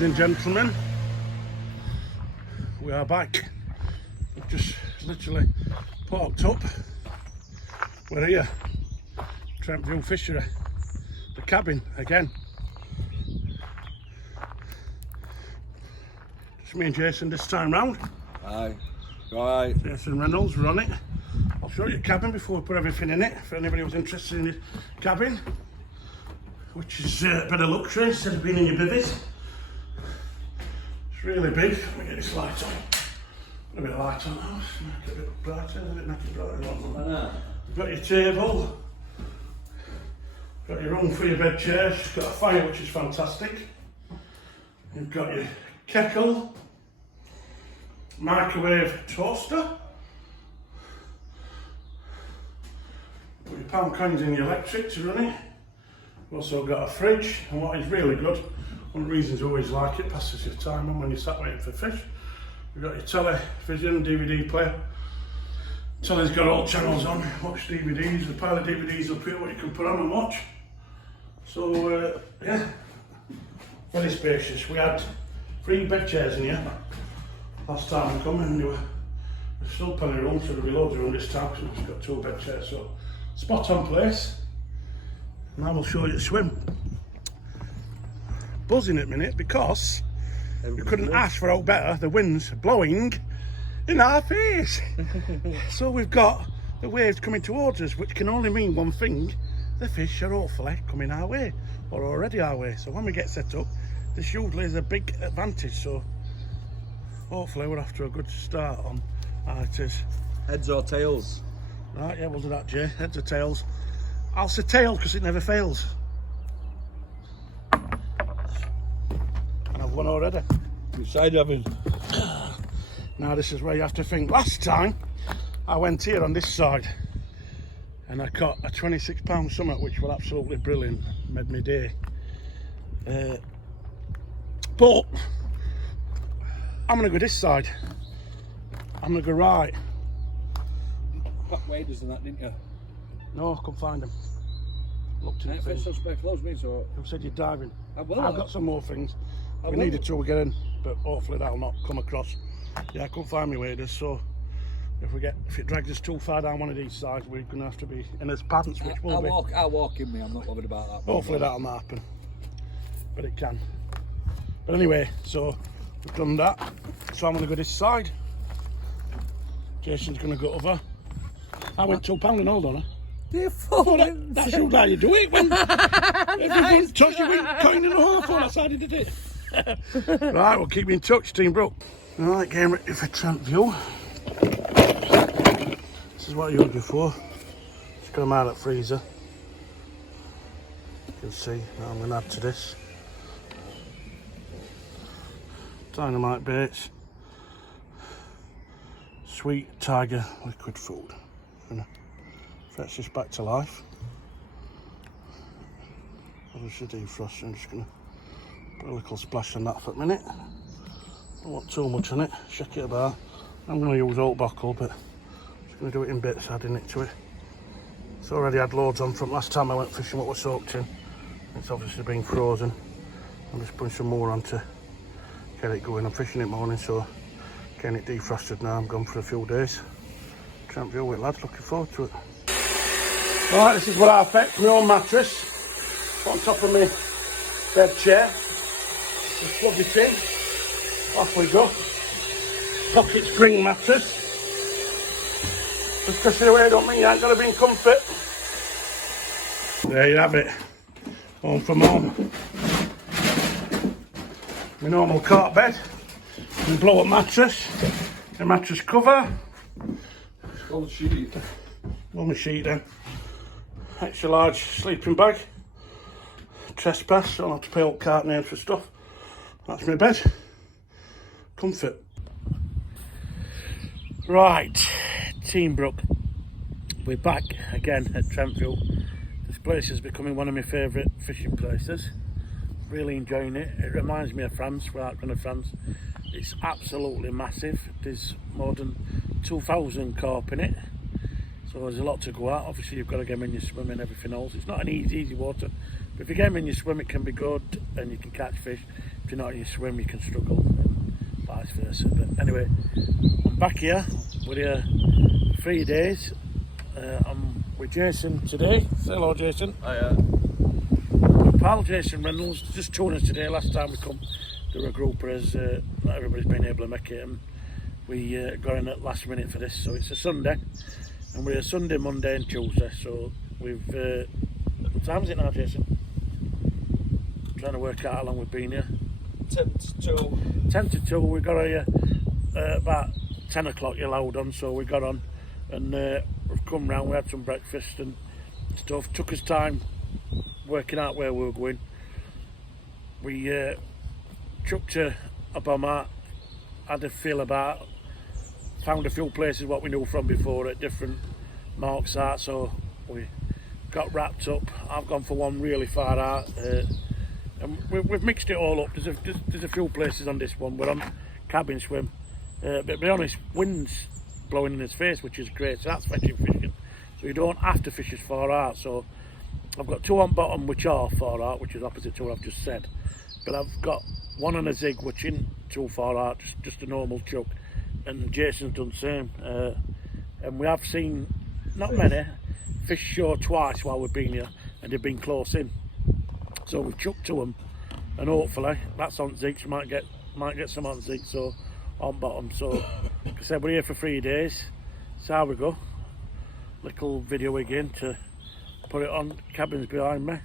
ladies and gentlemen, we are back. We've just literally parked up. We're here, Trent View fishery, the cabin again. Just me and Jason this time round. Aye, right. Jason Reynolds, we're on it. I'll show you the cabin before we put everything in it, for anybody who's interested in the cabin, which is a bit of luxury instead of being in your bivvies. It's really big. Let me get this light on. Put a bit of light on now, make it a bit brighter, a bit brighter. You've got your table, got your room for your bed chairs, you've got a fire which is fantastic. You've got your kettle, microwave toaster, put your pound coins in your electric to run it. We've also got a fridge, and what is really good, one of the reasons I always like it, passes your time on when you're sat waiting for fish. You've got your television, DVD player. Telly's got all channels on, watch DVDs, a pile of DVDs up here what you can put on and watch. So yeah, very spacious. We had 3 bed chairs in here last time we come, and there's still plenty of room, so there'll be loads of room this time because we've got 2 bed chairs, so spot on place. Now we'll show you the swim. Buzzing at the minute because you couldn't ask for out better, the wind's blowing in our face. So we've got the waves coming towards us, which can only mean one thing: the fish are hopefully coming our way, or already our way. So when we get set up, this usually is a big advantage, so hopefully we're off to a good start on how it is. Heads or tails? Right, yeah, we'll do that, Jay. Heads or tails? I'll say tails because it never fails. And I've won already. Which side have you? Now this is where you have to think. Last time I went here on this side and I caught a 26 pound summit, which was absolutely brilliant, made me day. But I'm gonna go this side. I'm gonna go right. Got waders and that, didn't you? No, I couldn't find them. Looked in Ain't things. so spare clothes, me, so. You said you're diving. I will. I've got some more things. I We will. needed to get in, but hopefully that'll not come across. Yeah, I couldn't find my waders, so if it drags us too far down one of these sides, we're gonna have to be in his pants, which will be. I'll walk in me, I'm not bothered about that. Hopefully that'll not happen, but it can. But anyway, so we've done that. So I'm gonna go this side. Jason's gonna go over. I went £2 and hold on. That's how you do it. When everyone touch you with coin in the hole, that's how they did it. Right, we'll keep you in touch, Teambrook. Right, getting ready for Trent View. This is what you had before. Just got them out of the freezer. You can see, now I'm going to add to this. Dynamite baits. Sweet tiger liquid food. Gonna fetch this back to life. Obviously defrost, I'm just going to put a little splash on that for a minute. Don't want too much on it, shake it about. I'm going to use oat buckle, but I'm just going to do it in bits, adding it to it. It's already had loads on from last time I went fishing what was soaked in. It's obviously been frozen. I'm just putting some more on to get it going. I'm fishing it morning, so getting it defrosted now. I'm gone for a few days. Trent View with lads, looking forward to it. Right, this is what I fetched, my own mattress. Put on top of my bed chair. Just plug it in. Off we go. Pocket spring mattress. Just push it away, don't mean you ain't got to be in comfort. There you have it. Home from home. My normal carp bed. My blow up mattress. The mattress cover. Old sheet. Well, my sheet then. Extra large sleeping bag. Trespass, so I don't have to pay up cart names for stuff. That's my bed. Comfort. Right, Teambrook. We're back again at Trentfield. This place is becoming one of my favourite fishing places. Really enjoying it. It reminds me of France, without going to France. It's absolutely massive. There's more than 2,000 carp in it. So there's a lot to go at. Obviously you've got to get them in your swim and everything else. It's not an easy water, but if you get them in your swim it can be good and you can catch fish. If you're not in your swim you can struggle, and vice versa. But anyway, I'm back here. We're here 3 days. I'm with Jason today. Say hello, Jason. Hiya. My pal Jason Reynolds just joined us today. Last time we come, there were a group of us. Not everybody's been able to make it, and we got in at last minute for this. So it's a Sunday, and we're here Sunday, Monday, and Tuesday. So we've. What time is it now, Jason? I'm trying to work out how long we've been here. 10 to 2. 10 to 2. We got here about 10 o'clock. You're loud on, so we got on, and we've come round. We had some breakfast and stuff. Took us time working out where we were going. We chucked a bomb out, had a feel about, found a few places what we knew from before at different marks out, so we got wrapped up. I've gone for one really far out, and we've mixed it all up. There's a few places on this one. We're on cabin swim, but to be honest, wind's blowing in his face, which is great, so that's fetching fishing, so you don't have to fish as far out. So I've got 2 on bottom which are far out, which is opposite to what I've just said, but I've got 1 on a zig which isn't too far out, just a normal chuck, and Jason's done the same, and we have seen not many fish show twice while we've been here, and they've been close in, so we've chucked to them, and hopefully that's on zigs. We might get some on zigs, so on bottom. So like I said, we're here for 3 days. So how we go. Little video again to put it on. Cabin's behind me.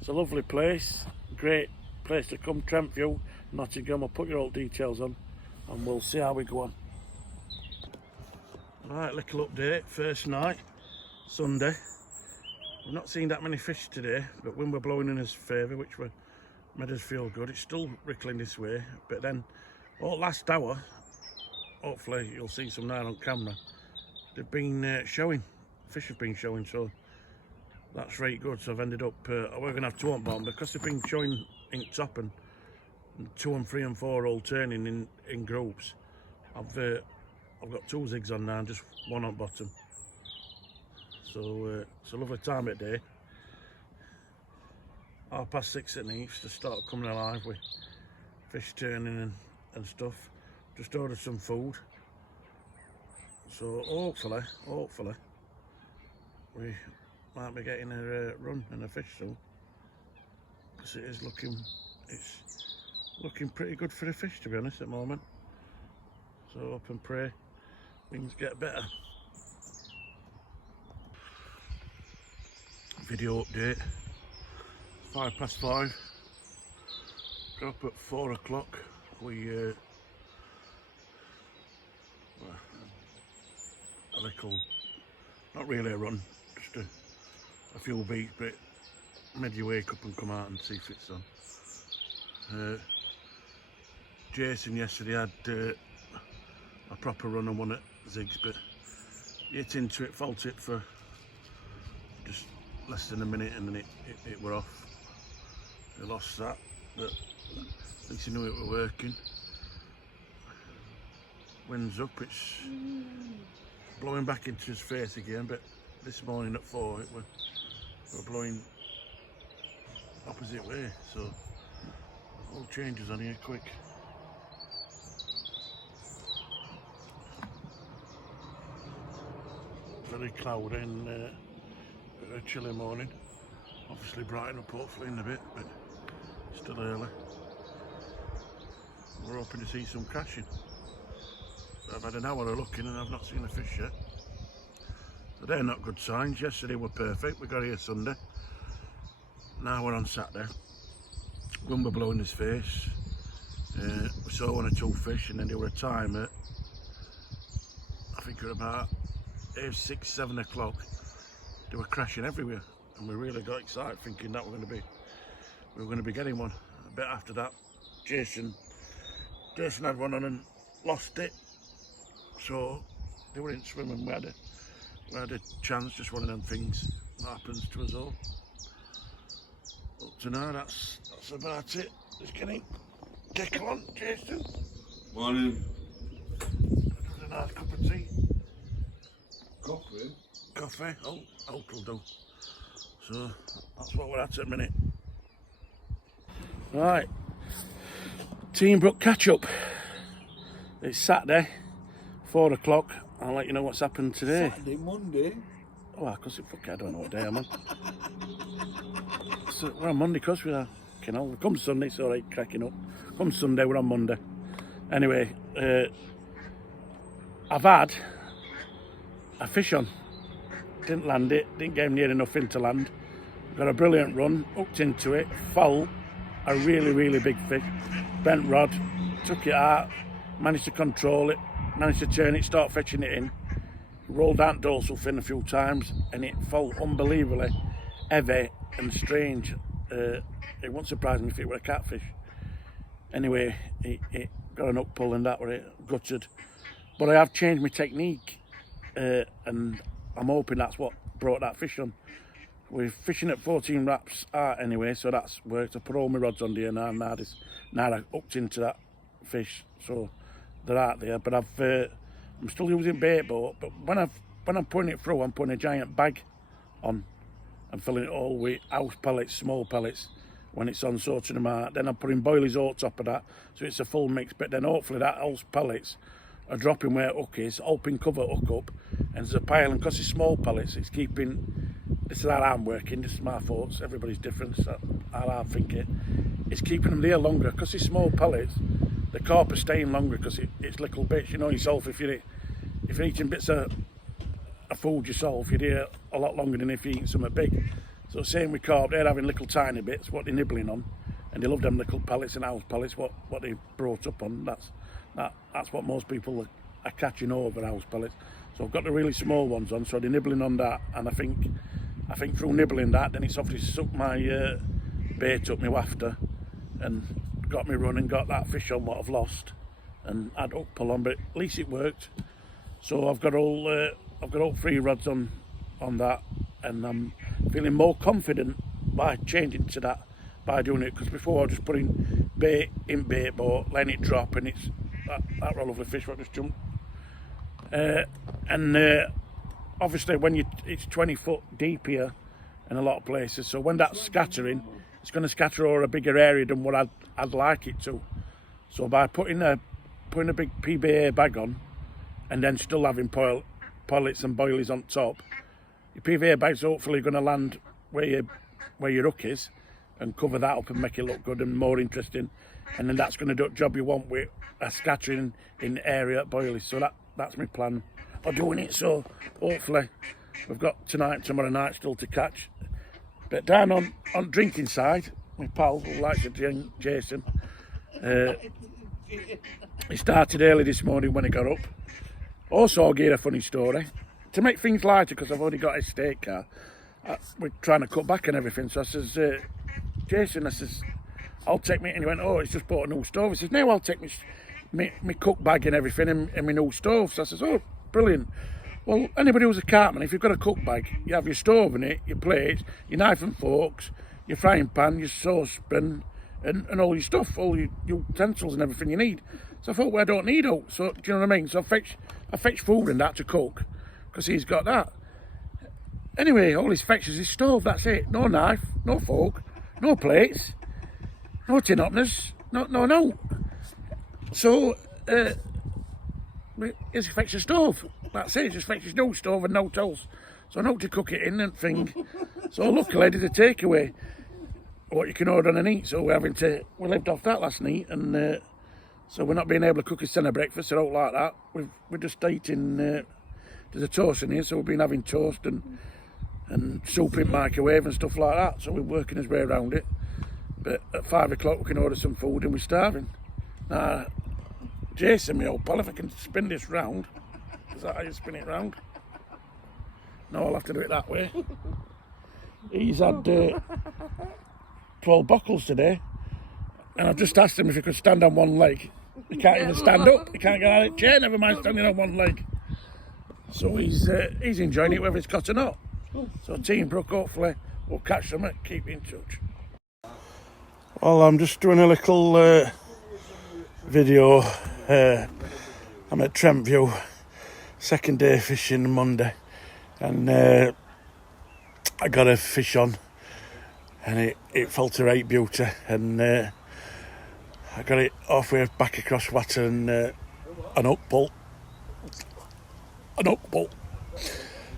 It's a lovely place, great place to come. Trent View, Nottingham. I'll put your all details on and we'll see how we go on. Right, little update. First night, Sunday. We've not seen that many fish today, but wind we're blowing in his favour, which made us feel good. It's still rickling this way, but then last hour, hopefully you'll see some now on camera, they've been showing. Fish have been showing, so that's right good. So I've ended up, we're going to have 2 on bottom because they've been showing in top, and 2 and 3 and 4 all turning in groups. I've got 2 zigs on now and just 1 on bottom. So it's a lovely time of day. 6:30 at night to start coming alive with fish turning and stuff. Just ordered some food. So hopefully we might be getting a run and a fish soon. Because it's looking pretty good for the fish, to be honest, at the moment. So hope and pray things get better. Video update. 5:05. Got up at 4 o'clock. We a little, not really a run, just a few beats, but made you wake up and come out and see if it's on. Jason yesterday had a proper run on 1 at zigs, but he hit into it, fault it for just less than a minute, and then it were off. He lost that, but at least he knew it were working. Wind's up, it's blowing back into his face again, but this morning at 4 it were blowing opposite way, so all changes on here quick. Very cloudy and a chilly morning. Obviously brighten up hopefully in a bit, but still early. We're hoping to see some crashing. I've had an hour of looking and I've not seen a fish yet. So they're not good signs. Yesterday were perfect. We got here Sunday. Now we're on Saturday. Wind were blowing his face. We saw 1 or 2 fish, and then there were a time at, I think it was about 6, 7 o'clock. They were crashing everywhere, and we really got excited thinking that we were going to be getting one. A bit after that, Jason had one on and lost it, so they weren't swimming. We had a chance, just one of them things that happens to us all. Up to now, that's about it. Just getting tickle on, Jason. Morning. That was a nice cup of tea. Coffee? coffee. Oh, oat will do. So that's what we're at the minute. Right, Teambrook catch up. It's Saturday, 4 o'clock. I'll let you know what's happened today. Saturday, Monday. Oh, because I don't know what day I'm on. So we're on Monday because we are, you know, come Sunday, it's alright, cracking up. Come Sunday, we're on Monday. Anyway, I've had a fish on. Didn't land it, didn't get him near enough in to land. Got a brilliant run, hooked into it, foul, a really big fish. Bent rod, took it out, managed to control it, managed to turn it, start fetching it in. Rolled out dorsal fin a few times and it felt unbelievably heavy and strange. It wouldn't surprise me if it were a catfish. Anyway, it got an up pull and that were it, gutted. But I have changed my technique and I'm hoping that's what brought that fish on. We're fishing at 14 wraps out anyway, so that's worked. I put all my rods on there now I hooked into that fish, so they're out there. But I'm still using bait boat, but when I'm putting it through, I'm putting a giant bag on and filling it all with house pellets, small pellets, when it's on, sorting them out. Then I'm putting boilies on top of that, so it's a full mix. But then hopefully that house pellets are dropping where hook is, open cover hook up, and there's a pile, and because it's small pellets, it's keeping, this is how I'm working, this is my thoughts, everybody's different, so how I think it. It's keeping them there longer, because it's small pellets, the carp are staying longer because it's little bits. You know yourself, if you're eating bits of food yourself, you're there a lot longer than if you're eating something big. So same with carp, they're having little tiny bits, what they're nibbling on, and they love them little pellets and house pellets, what they brought up on. That's what most people are catching over, house pellets. So I've got the really small ones on, so they're nibbling on that, and I think through nibbling that, then it's obviously sucked my bait up my wafter and got me running, got that fish on what I've lost, and had hook pull on, but at least it worked. So I've got all 3 rods on that, and I'm feeling more confident by changing to that, by doing it, because before I was just putting bait in bait boat, letting it drop, and it's that lovely fish what just jumped. Obviously when it's 20 foot deep here in a lot of places, so when that's scattering, it's going to scatter over a bigger area than what I'd like it to. So by putting a big PBA bag on, and then still having pellets and boilies on top, your PVA bag's hopefully going to land where your hook is and cover that up and make it look good and more interesting, and then that's going to do the job you want with a scattering in area at boilies. So that's my plan of doing it. So hopefully we've got tonight, tomorrow night still to catch. But down on drinking side, my pal who likes it, Jason, he started early this morning when he got up. Also, I'll give you a funny story. To make things lighter, because I've already got a steak car, we're trying to cut back and everything. So I says, Jason, I says, I'll take me, and he went, oh, he's just bought a new stove. He says, no, I'll take me cook bag and everything and my new stove. So I says, oh, brilliant. Well, anybody who's a carpman, if you've got a cook bag, you have your stove in it, your plates, your knife and forks, your frying pan, your saucepan, and all your stuff, all your utensils and everything you need. So I thought, well, I don't need all. So, do you know what I mean? So I fetch food and that to cook, because he's got that. Anyway, all he fetches is stove, that's it. No knife, no fork, no plates, no tin openers, no. So, he's fetched a stove. That's it, just fetches no stove and no tools. So I know to cook it in and thing. So luckily I did a takeaway, what you can order and eat. So we lived off that last night, and so we're not being able to cook a dinner breakfast or out like that. We're just eating, there's a toast in here, so we've been having toast and soup in microwave and stuff like that. So we're working his way around it. But at 5 o'clock we can order some food and we're starving. Now, Jason, my old pal, if I can spin this round, is that how you spin it round? No, I'll have to do it that way. He's had 12 buckles today, and I've just asked him if he could stand on one leg. He can't even stand up. He can't get out of the chair, never mind standing on one leg. So he's enjoying it, whether it's got or not. So Teambrook, hopefully we'll catch them and keep in touch. Well, I'm just doing a little video. I'm at Trent View, second day fishing Monday, and I got a fish on, and it fell to right beauty, and I got it halfway back across water, and an up pull.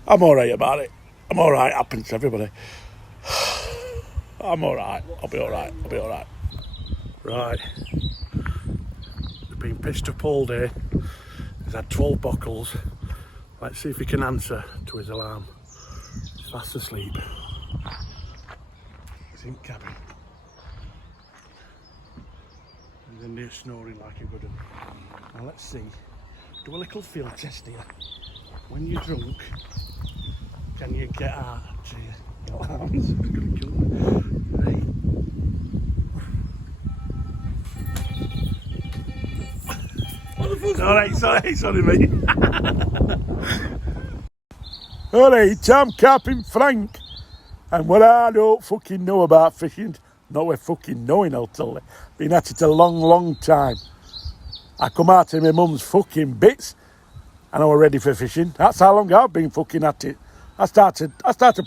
I'm alright about it. I'm alright, happens to everybody. I'm alright, I'll be alright. Right, we've been pitched up all day. He's had 12 buckles. Let's see if he can answer to his alarm. He's fast asleep. He's in cabin. He's in there snoring like a good one. Now let's see. Do a little field test here. When you're drunk, can you get out to your alarms? It's gonna kill me. Right. Sorry mate. Alright, I'm Captain Frank, and what I don't fucking know about fishing, not worth fucking knowing, I'll tell you. Been at it a long time. I come out of my mum's fucking bits, and I was ready for fishing. That's how long I've been fucking at it. I started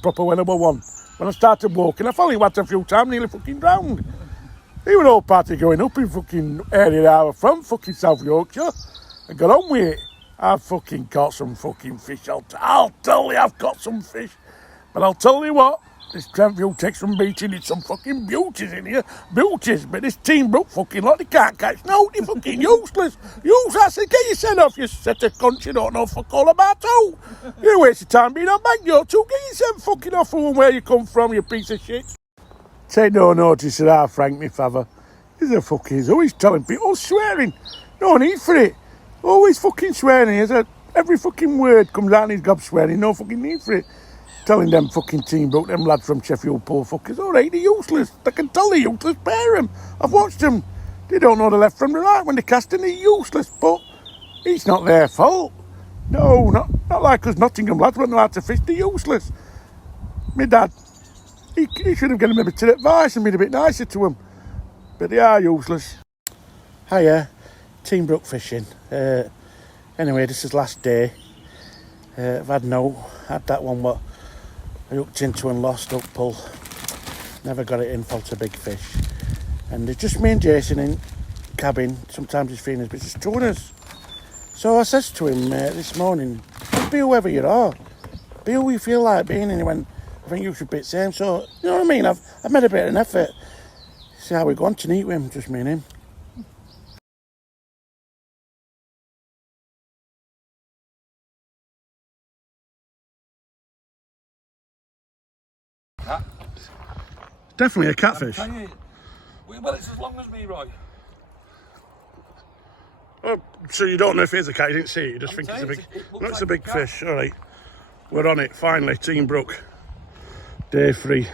proper when I was 1. When I started walking, I fell in water a few times, nearly fucking drowned. He was all party going up in fucking area I was from, fucking South Yorkshire. I got on with it. I've fucking caught some fucking fish. I'll tell you, I've caught some fish. But I'll tell you what, this Trent View takes some beating. It's some fucking beauties in here. Beauties. But this Teambrook fucking lot, they can't catch no, they're fucking useless. I said, get your send off, you set of cunts, you don't know fuck all about all. You waste your time being on bank, you too. Get your send fucking off from where you come from, you piece of shit. Take no notice of that, Frank, me father. He's always telling people, swearing. No need for it. Always fucking swearing. Every fucking word comes out in his gob swearing. No fucking need for it. Telling them fucking Teambrook, them lads from Sheffield, poor fuckers. Alright, they're useless. They can tell they're useless. Bear them. I've watched them. They don't know the left from the right. When they're casting, they're useless. But it's not their fault. No, not like us Nottingham lads. When they're out to fish, they're useless. My dad, he should have given them a bit of advice and been a bit nicer to them. But they are useless. Hiya, Teambrook fishing. Anyway, this is last day. I've had that one what I hooked into and lost up pull. Never got it in, felt a big fish. And it's just me and Jason in cabin. Sometimes he's feeling but it's just 2 of us. So I says to him this morning, just be whoever you are. Be who you feel like being. And he went, I think you should be the same. So, you know what I mean? I've made a bit of an effort. See how we're going to eat with him, just me and him. Cat? Definitely a catfish. Well, it's as long as me, right? Oh, so you don't know if it's a cat, you didn't see it, you just think it's a big... No, it's a big fish, alright. We're on it, finally, Teambrook. Day 3.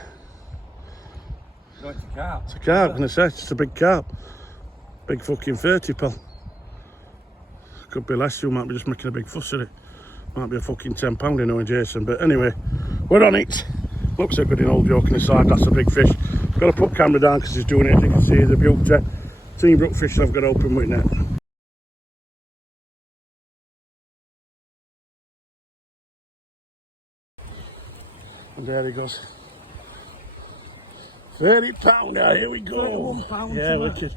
No, it's a carp. It's a carp, I'm going to say, it's a big carp. Big fucking 30 pal. Could be less, you might be just making a big fuss of it. Might be a fucking £10 in knowing Jason, but anyway, we're on it. Looks so good in old joking aside, that's a big fish. Got to put camera down because he's doing it, you can see the beauty. Teambrook fish I've got open with net. And there he goes. £30 now, here we go. £31 yeah, wicked.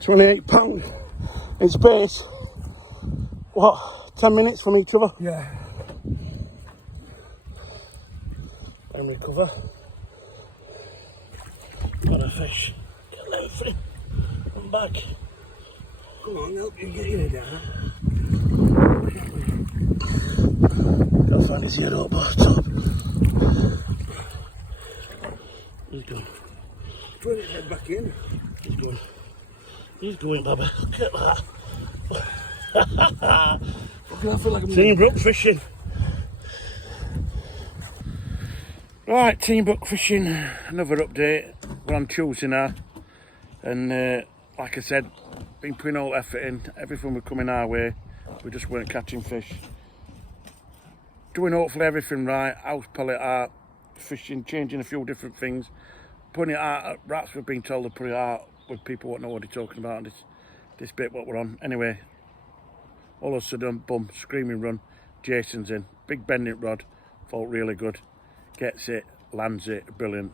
£28 in space. What? 10 minutes from each other? Yeah. And recover. Got a fish. Get a little free. Come back. Come on, help you get in there. Gotta find his ear up, top. He's gone. Put his head back in. He's gone. He's going, Baba. Look at that. Fucking I feel like I'm Teambrook fishing. Right, Teambrook fishing. Another update. We're on Tuesday now. And like I said, been putting all effort in. Everything was coming our way. We just weren't catching fish. Doing hopefully everything right. House pellet art, fishing, changing a few different things. putting it out, rats we've been told to put it out with people what know what they're talking about, and this bit what we're on. Anyway, all of a sudden, boom, screaming run, Jason's in, big bending rod, felt really good, gets it, lands it, brilliant.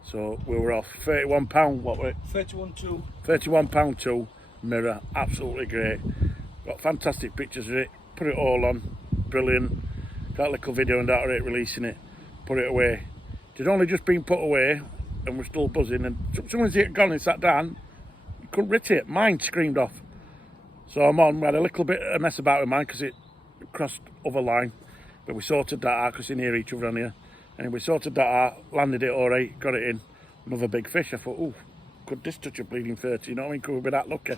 So we were off, £31, what were it? 31.2. £31 mirror, absolutely great. Got fantastic pictures of it, put it all on, brilliant. Got a little video and that of it, releasing it, put it away. It had only just been put away and we're still buzzing, and someone as it gone and sat down, you couldn't rit it, mine screamed off. So I'm on, we had a little bit of a mess about with mine because it crossed other line, but we sorted that out because they're near each other on here. And we sorted that out, landed it all right, got it in, another big fish. I thought, oh, could this touch a bleeding 30, you know what I mean, could we be that lucky?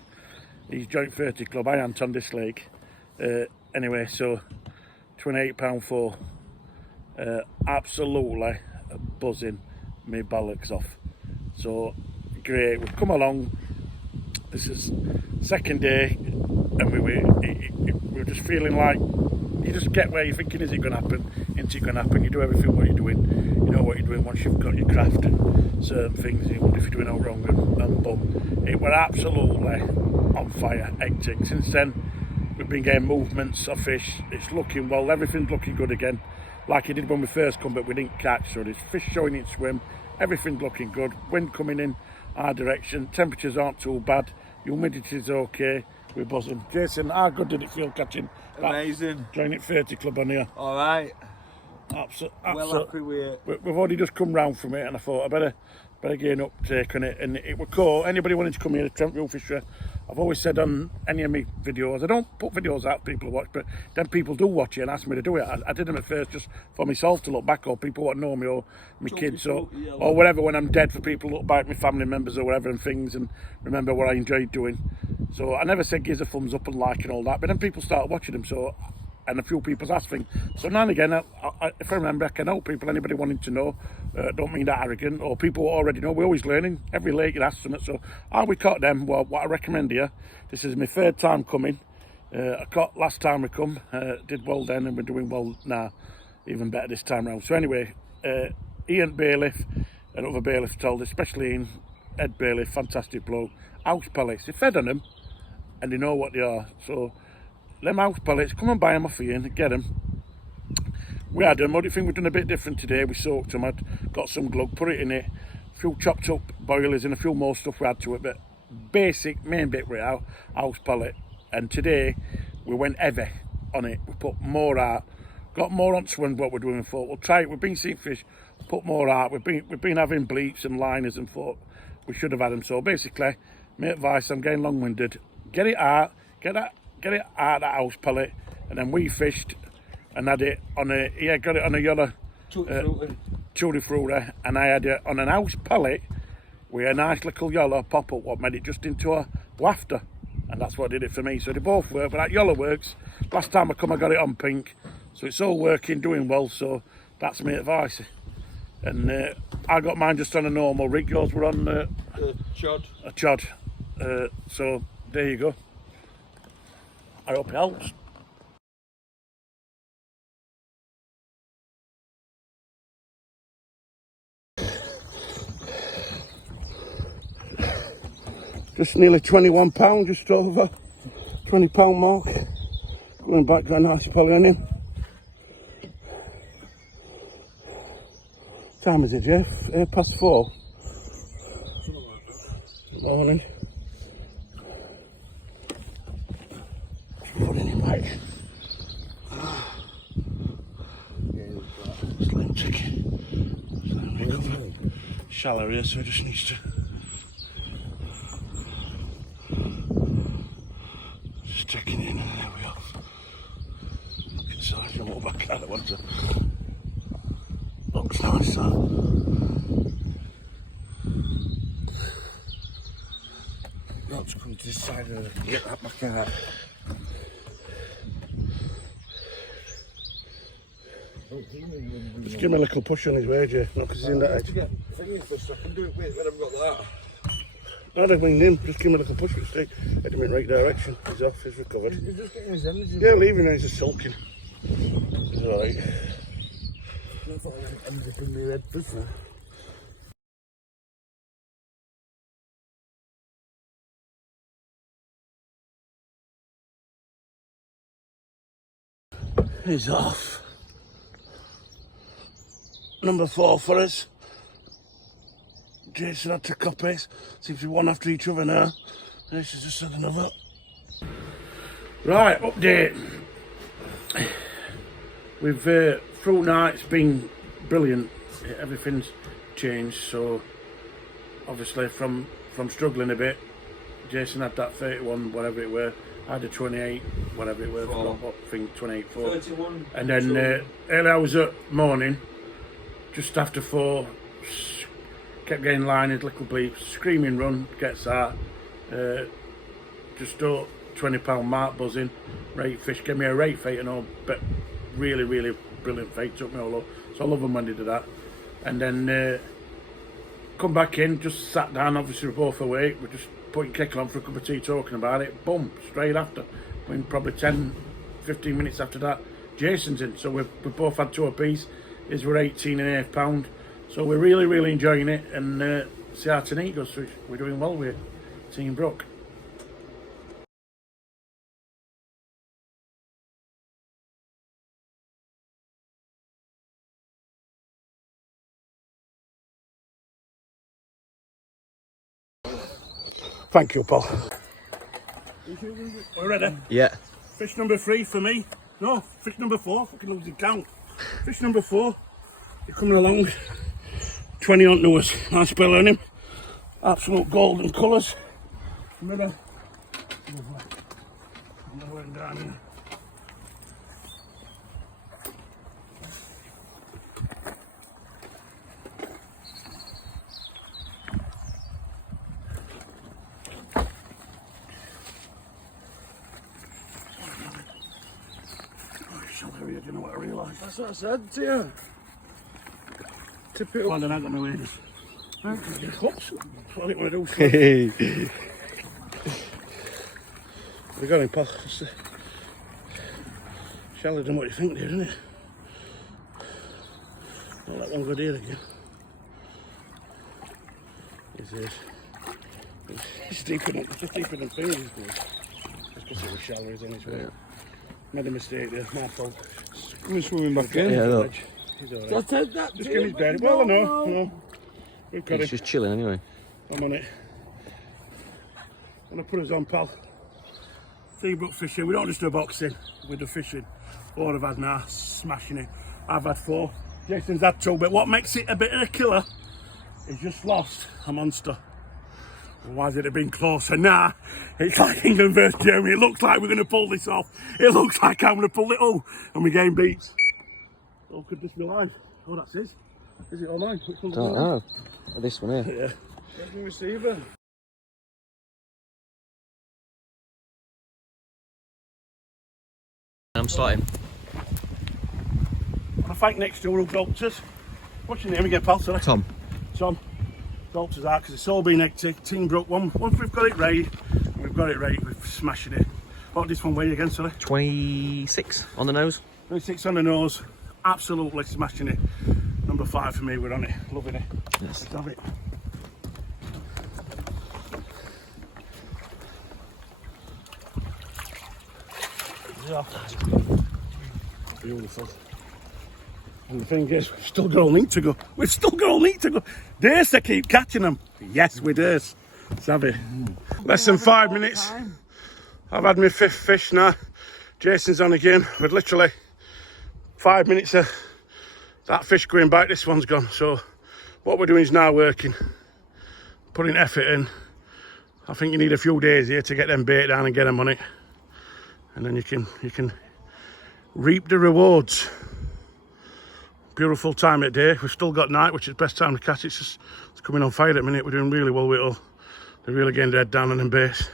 He's joint 30 club, I ain't on this lake. Anyway, so £28 for, absolutely buzzing me bollocks off. So, great, we've come along, this is second day, and we were just feeling like, you just get where you're thinking, is it going to happen? Isn't it going to happen? You do everything what you're doing. You know what you're doing once you've got your craft and certain things. You wonder if you're doing all wrong, and boom. It were absolutely on fire, hectic. Since then, we've been getting movements of fish. It's looking well, everything's looking good again. Like it did when we first come, but we didn't catch. So there's fish showing it swim. Everything's looking good. Wind coming in our direction. Temperatures aren't too bad. Humidity's okay. We're buzzing. Jason, how good did it feel catching? Amazing. Joint 30 club on here. All right. Well happy with it. We've already just come round from it, and I thought I better gain uptake on it. And it was cool. Anybody wanting to come here to Trent View fishery, I've always said on any of my videos, I don't put videos out for people to watch, but then people do watch it and ask me to do it. I did them at first just for myself to look back, or people want to know me, or my kids, or whatever, when I'm dead, for people to look back, my family members or whatever, and things, and remember what I enjoyed doing. So I never said give us a thumbs up and like and all that, but then people start watching them, so, and a few people's asking. So now and again, if I remember, I can help people, anybody wanting to know, don't mean that arrogant, or people already know, we're always learning. Every lake you ask something, so how we caught them, well, what I recommend here, this is my third time coming. I caught last time we come, did well then, and we're doing well now, even better this time round. So anyway, Ian Bailiff and other bailiffs told, especially Ian, Ed Bailiff, fantastic bloke, house pellets, they fed on them, and they know what they are. So them house pellets, come and buy them off Ian, get them. We had them, only thing we've done a bit different today, we soaked them, I'd got some glug, put it in it, a few chopped up boilers and a few more stuff we had to it, but basic main bit with our house pellet. And today we went heavy on it, we put more out, got more on swim what we're doing. For we'll try it, we've been seeing fish, put more out, we've been having bleeps and liners, and thought we should have had them. So basically, my advice, I'm getting long-winded, get it out, get it out of that house pellet, and then we fished and had it on got it on a yellow tutti frutti, and I had it on an house pellet with a nice little yellow pop-up, what made it just into a wafter, and that's what did it for me. So they both work, but that yellow works. Last time I come, I got it on pink, so it's all working, doing well. So that's my advice. And I got mine just on a normal rig. Yours were on a chod. So there you go. I hope it helps. Just nearly £21, just over £20 mark. Going back to a nice polyonium. Time is it, Jeff? 4:30. Morning. Put in back. Slim chicken. Shallow here, so it just needs to. Just checking in, and there we are. So I can walk back out at once. Looks nice, that. Let's come to this side and get that back out. Just give him a little push on his way, Jay. No, because he's in that edge. I can do it with when I've got that. I don't mind him, just give him a little push. Head him in the right direction. He's off, he's recovered. He's just getting his energy. Yeah, leaving him, he's just sulking. He's alright. I thought I was in my head, is off. Number 4 for us. Jason had to copy. Seems to be one after each other now. This is just had another. Right, update. We've through night's been brilliant. Everything's changed. So obviously from struggling a bit, Jason had that 31, whatever it were. I had a 28, whatever it were. I think 28 4. 31. And then early hours of morning, just after 4, kept getting lined, little bleeps, screaming run, gets that. Just up £20 mark buzzing, rate fish, gave me a rate fate and all, but really, really brilliant fate, took me all up. So I love them when they do that. And then come back in, just sat down, obviously we're both awake, we're just putting kettle on for a cup of tea talking about it, boom, straight after. I mean, probably 10, 15 minutes after that, Jason's in, so we've both had 2 apiece. His were £18.5. So we're really, really enjoying it, and see how tonight goes. So we're doing well with Teambrook. Thank you, Paul. Are we ready? Yeah. Fish number 3 for me. No, fish number 4. Fucking losing count. Fish number 4. You're coming along. 20 on to us. Nice spell on him. Absolute golden colours. Remember? Lovely. Down here. Do you know what I realised? That's what I said to you. Tip it up. Well, then I got my ladies. Hooks. That's what I didn't want to do. Hey. We got him, Paul. Shallow than what you think there, isn't it? Not that one good here again. It's deeper than fingers, boy. Just because it was shallow, he's on his way. Made a mistake there, my fault. I'm swimming back in. Yeah, look. He's alright. I'll take that. Just give his bed. Well, I know. We've got He's him. just chilling anyway. I'm on it. I'm going to put us on, pal. Teambrook fishing. We don't just do boxing, we do fishing. 4 I've had now, smashing it. I've had 4. Jason's had 2, but what makes it a bit of a killer is just lost a monster. Otherwise it'd have been closer. Nah, it's like England versus Germany. It looks like we're going to pull this off. It looks like I'm going to pull it all. And my game beats. Oh, could this be live? Oh, that's his. Is it all mine? Which one's Don't mine? know. Oh, this one here. Yeah. Where's the receiver? I'm starting. I think next door will Doctors. What's your name again, pal? Sorry. Tom. Tom. Doctors are, because it's all been hectic. Teambrook one. Once we've got it right, we're smashing it. What did this one weigh again, sorry? 26 on the nose. 26 on the nose. Absolutely smashing it. Number 5 for me, we're on it. Loving it. Yes. Let's have it. Yeah. Beautiful. And the thing is, we've still got all need to go. We've still got all need to go. Dares to keep catching them. Yes, we dares. Let's have it. Less than 5 minutes. I've had my 5th fish now. Jason's on again. With literally 5 minutes of that fish going back, this one's gone. So what we're doing is now working, putting effort in. I think you need a few days here to get them bait down and get them on it. And then you can reap the rewards. Beautiful time of day. We've still got night, which is the best time to catch. It's coming on fire at the minute. We're doing really well with it all. They're really getting their head down on them baits.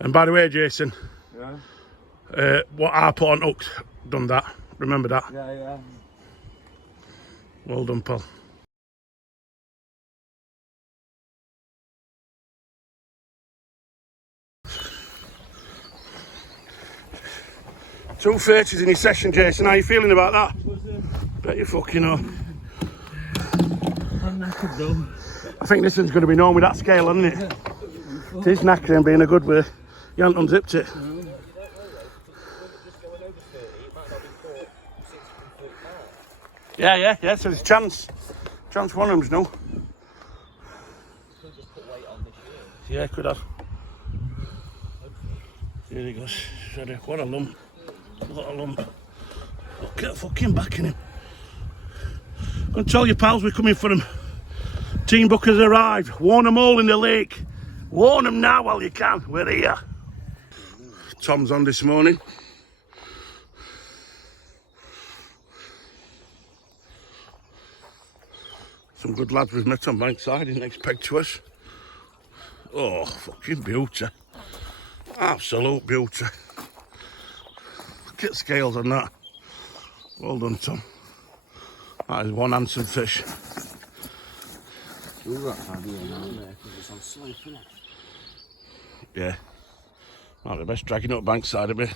And by the way, Jason, what I put on hooks, done that. Remember that? Yeah. Well done, pal. Two 30s in your session, Jason. How are you feeling about that? Bet you fucking know. I think this one's going to be known with that scale, isn't it? It is knackered and being a good way. You haven't unzipped it. Yeah, so it's chance one of them's no. Could just put weight on this year. Yeah, could have. Here he goes. He's ready. What a lump. What a lump. Look at the fucking back in him. I'm going to tell you, pals, we're coming for him. Teambrook has arrived. Warn them all in the lake. Warn them now while you can. We're here. Tom's on this morning. Some good lads we've met on Bankside, didn't expect to us. Oh, fucking beauty. Absolute beauty. Look at the scales on that. Well done, Tom. That is one handsome fish. You're right, Paddy, aren't there? Because it's on slope, isn't it? Yeah. Might be best dragging up Bankside a bit.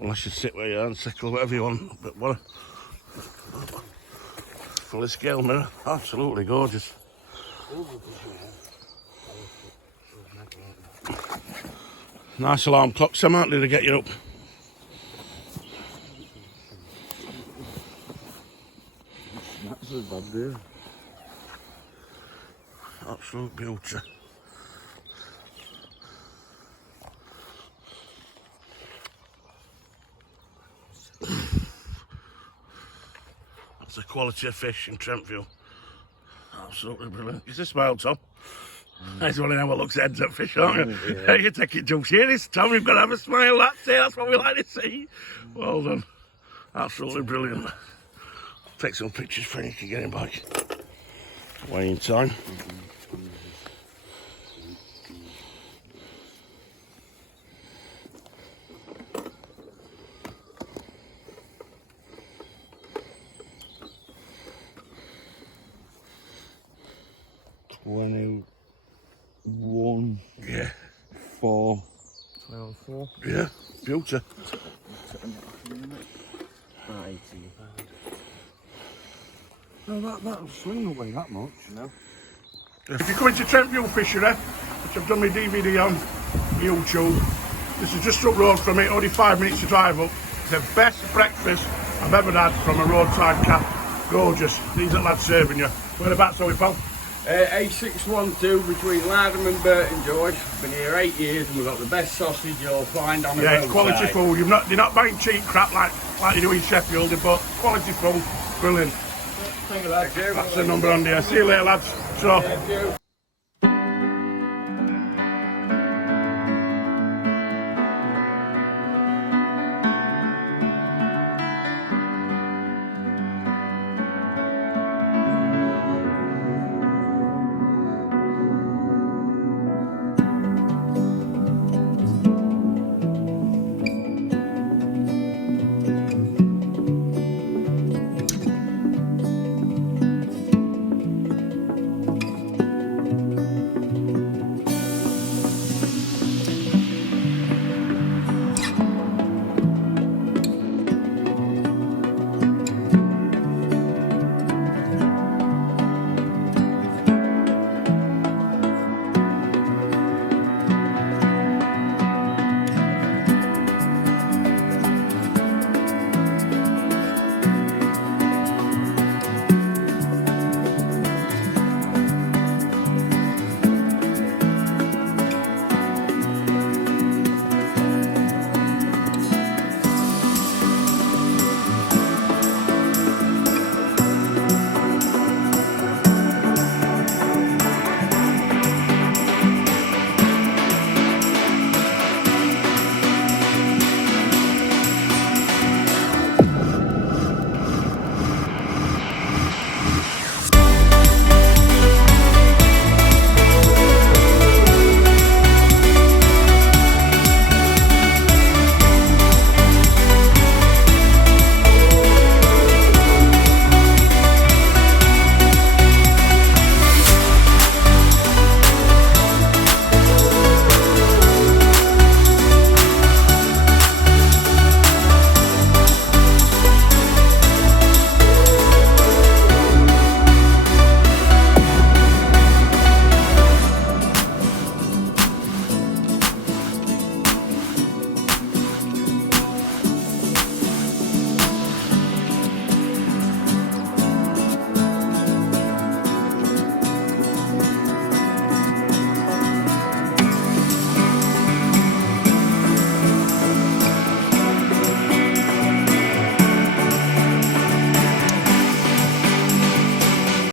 Unless you sit where you are and sickle, whatever you want. But what a... Fully scale mirror. Absolutely gorgeous. Nice alarm clock, Sam, aren't they, to get you up? That's a bad deal. Absolute beauty. That's the quality of fish in Trent View. Absolutely brilliant. Is this smile, Tom? That's one of them what looks heads at fish, aren't you? Yeah. You take it too serious, Tom. You've got to have a smile. That's it. That's what we like to see. Well done. Absolutely brilliant. Take some pictures for you can get him back. Weighing time. One. Yeah. 4. 12.4. Yeah. Beauty. About 18 pounds. No, that swing will weigh that much. No. If you're coming to Trent View Fishery, which I've done my DVD on YouTube, this is just up road from it, only 5 minutes to drive up. The best breakfast I've ever had from a roadside cap. Gorgeous. These are lads serving you. Whereabouts are we, pal? A612 between Lardham and Burton, George. Been here 8 years and we've got the best sausage you'll find on the roadside. Quality food. You're not buying cheap crap like you do in Sheffield, but quality food. Brilliant. Thank you, lads. That's the number on there. See you later, lads. So.